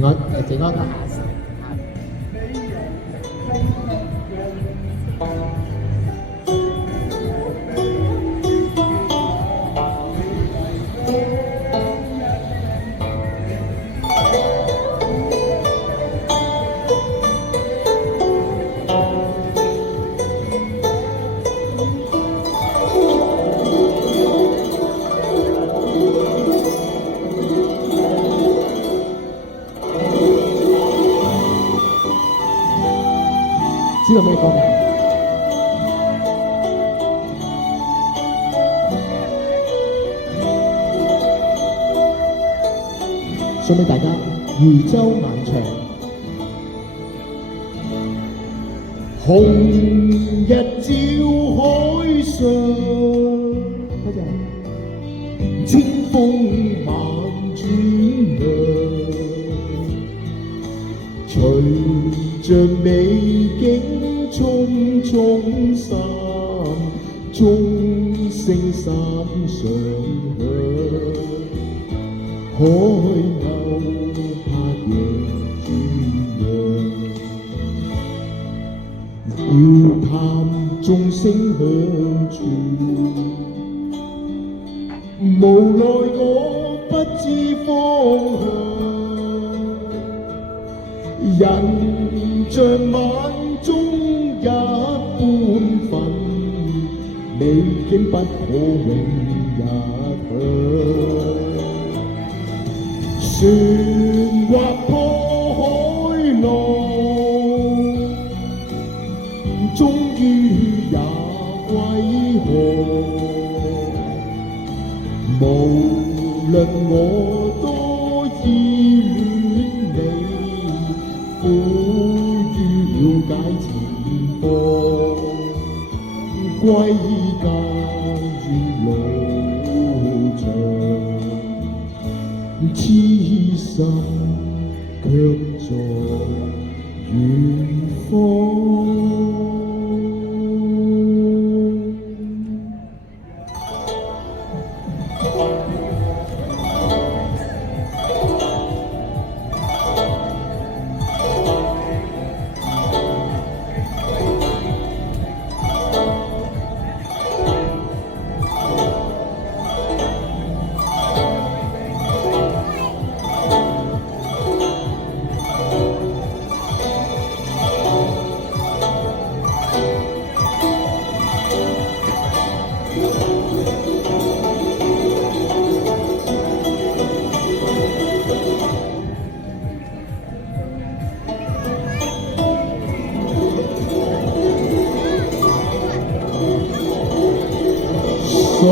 整個大神。知道咩歌㗎？送俾大家，漁舟晚唱。紅日照海上，多謝。清風萬轉涼，隨着美景匆匆散，鐘聲山上響，海鷗拍翼轉陽，遙探眾聲響處，無奈我不知方向，人像晚鐘一般分，美景不可永日享。船劃破海浪，終於也歸航。無論我多依戀你，苦於了解情況，歸家願路長，痴心卻在遠方。誰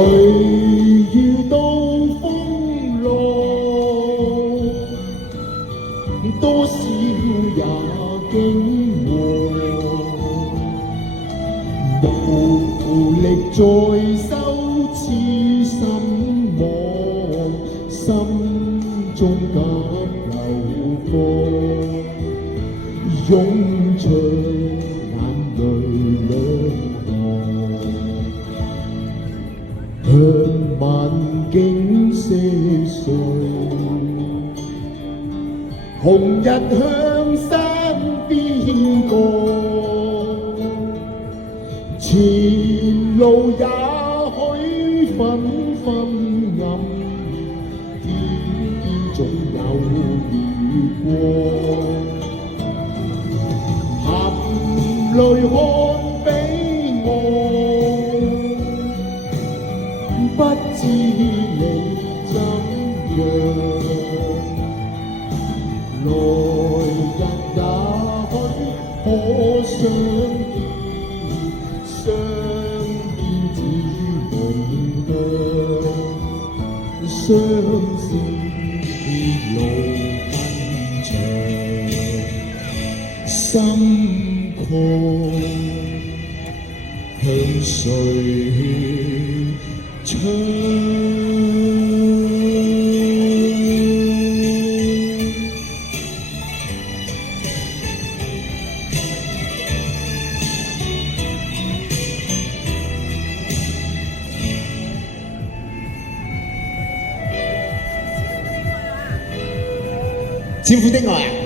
遇到風浪，多少也驚惶，無力再收痴心妄，心中急流放，湧出眼淚兩行，向晚景色碎，紅日向山邊降，前路也許紛紛暗，天邊總有月光，含淚看彼岸，不知你怎樣，來日也許可相見，相見只夢鄉，相思路奔長，心曠向誰唱？師傅的愛啊！